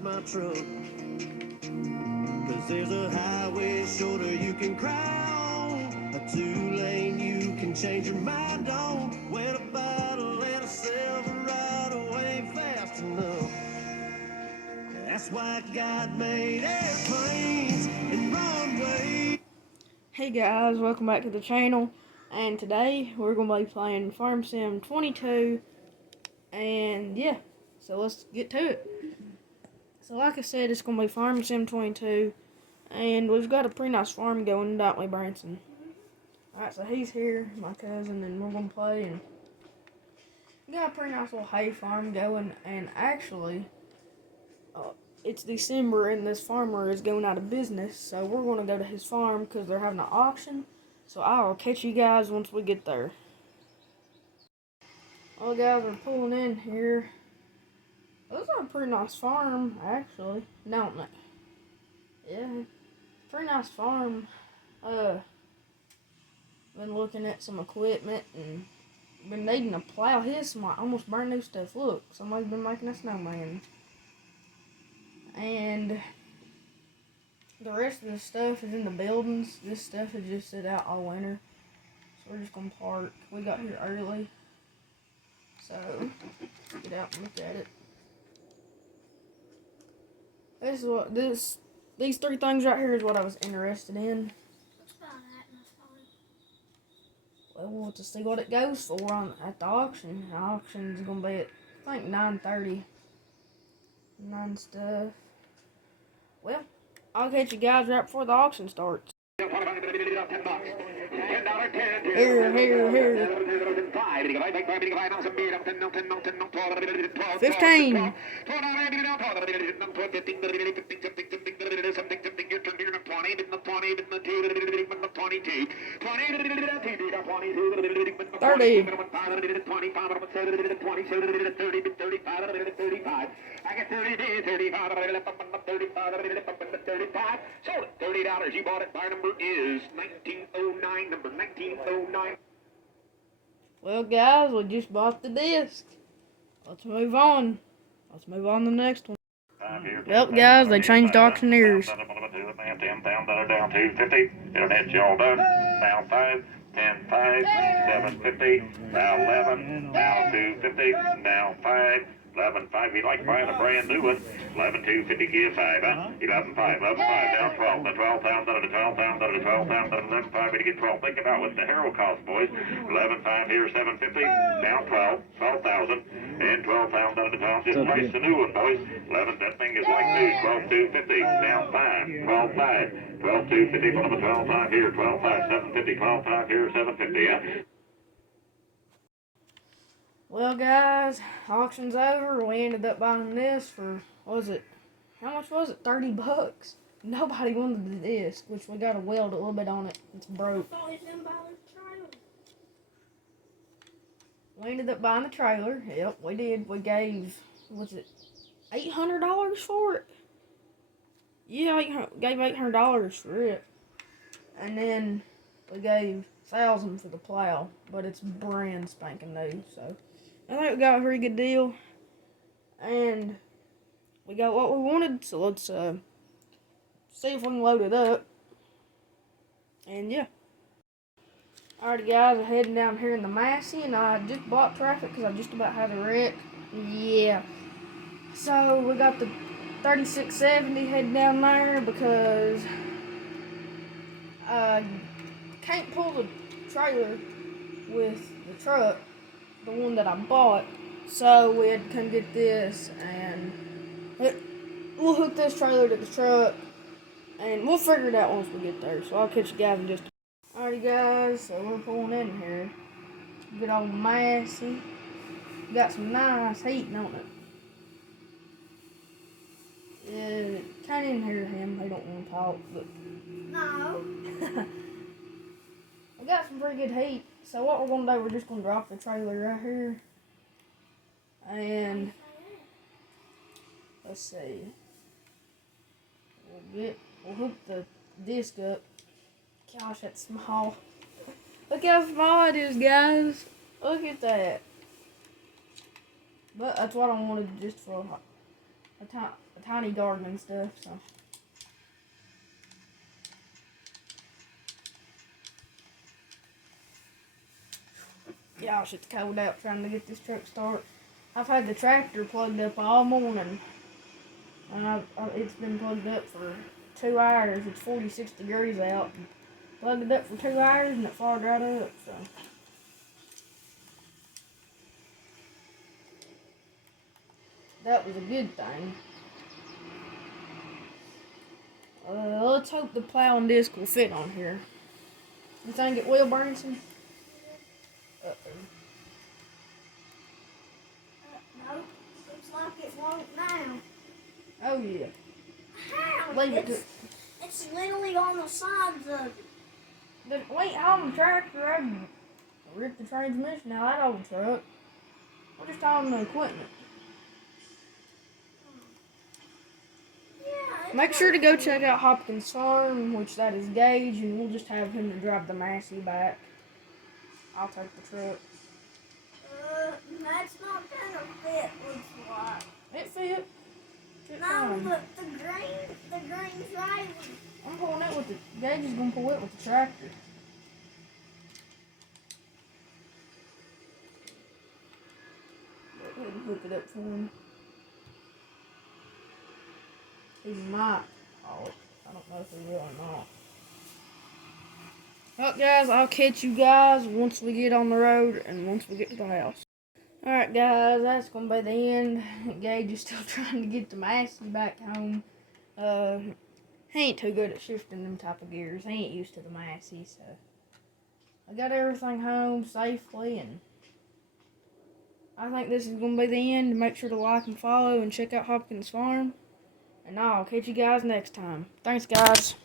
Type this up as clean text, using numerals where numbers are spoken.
fix my truck. Cause there's a highway shorter you can cry on, a 2-lane you can change your mind on. When a battle and a silver right away fast enough. That's why God made airplanes and runways. Hey guys, welcome back to the channel, and today we're going to be playing Farm Sim 22, and yeah, so let's get to it. So like I said, it's going to be Farm Sim 22, and we've got a pretty nice farm going, don't we, Branson? Alright, so he's here, my cousin, and we're going to play, and we got a pretty nice little hay farm going, and actually, it's December and this farmer is going out of business, so we're going to go to his farm because they're having an auction. So I'll catch you guys once we get there. All the guys are pulling in here. This is a pretty nice farm, actually, don't they? Yeah, pretty nice farm. Been looking at some equipment and been needing to plow some almost brand new stuff. Look, somebody's been making a snowman. And the rest of the stuff is in the buildings. This stuff has just sit out all winter. So we're just going to park. We got here early. So, get out and look at it. This is what these three things right here is what I was interested in. What's about that in the Well, we'll have to see what it goes for at the auction. The auction's going to be at, I think, 9:30. Nine stuff. Well, I'll catch you guys right before the auction starts. Here. 15. 30. I got 30 days, 35, 35. Sold it, $30. You bought it. Bar number is 1909, number 1909. Well, guys, we just bought the disc. Let's move on. Let's move on to the next one. Well, guys, they changed auctioneers. Down 250. Internet, y'all done. Down 5, 10, 5, 750. Now 11, now 250. Now 5. 11.5, he'd like buying a brand new one. 11.250, give 5, huh? 11.5, 11.5, down 12, the 12 pounds out of the 12 pounds out of the 12 pounds out of 11.5, to get 12. Think about what the harrow costs, boys. 11.5 here, 750, down 12, 12,000, and 12 pounds out of the 12. Just price the new one, boys. 11, that thing is like new. 12.250, down 5, 12.5, 12.250, one of the 12.5 here, 12.5, 750, 12.5 here, 750, huh? Well, guys, auction's over. We ended up buying this for, how much was it? 30 bucks. Nobody wanted the disc, which we got to weld a little bit on it. It's broke. I thought he was going to buy the trailer. We ended up buying the trailer. Yep, we did. We gave, $800 for it? Yeah, gave $800 for it. And then we gave $1,000 for the plow, but it's brand spanking new, so I think we got a very good deal, and we got what we wanted, so let's see if we can load it up, and yeah. Alrighty guys, I'm heading down here in the Massey, and I just bought traffic because I just about had a wreck, yeah. So we got the 3670 heading down there because I can't pull the trailer with the truck, the one that I bought, so we had to come get this, and we'll hook this trailer to the truck, and we'll figure it out once we get there, so I'll catch you guys in just a minute. Alrighty guys, so we're pulling in here. Good old Massey. Got some nice heat, don't it? Yeah, can't even hear him, he don't want to talk, but No. we got some pretty good heat. So what we're going to do, we're just going to drop the trailer right here. And let's see. We'll hook the disc up. Gosh, that's small. Look how small it is, guys. Look at that. But that's what I wanted just for a tiny garden and stuff, so. Yeah, it's cold out trying to get this truck started. I've had the tractor plugged up all morning, and it's been plugged up for 2 hours. It's 46 degrees out. Plugged it up for 2 hours and it fired right up, so. That was a good thing. Let's hope the plow and disc will fit on here. You think it will, Branson? Uh-oh. No, looks like it won't now. Oh, yeah. How? Leave it to... It's literally on the sides of it. Wait, on the tractor, I ripped the transmission out of that old truck. We're just on the equipment. Yeah, Make sure to go check out Hopkins Farm, which that is Gage, and we'll just have him to drive the Massey back. I'll take the truck. That's not gonna fit, looks like. It fit. Fit No, fine. the green side was... I'm pulling it with the... Gage is gonna pull it with the tractor. Go ahead and hook it up for him. He might. Oh, I don't know if he will or not. Well, guys, I'll catch you guys once we get on the road and once we get to the house. Alright, guys, that's going to be the end. Gage is still trying to get the Massey back home. He ain't too good at shifting them type of gears. He ain't used to the Massey, so I got everything home safely, and I think this is going to be the end. Make sure to like and follow and check out Hopkins Farm. And I'll catch you guys next time. Thanks, guys.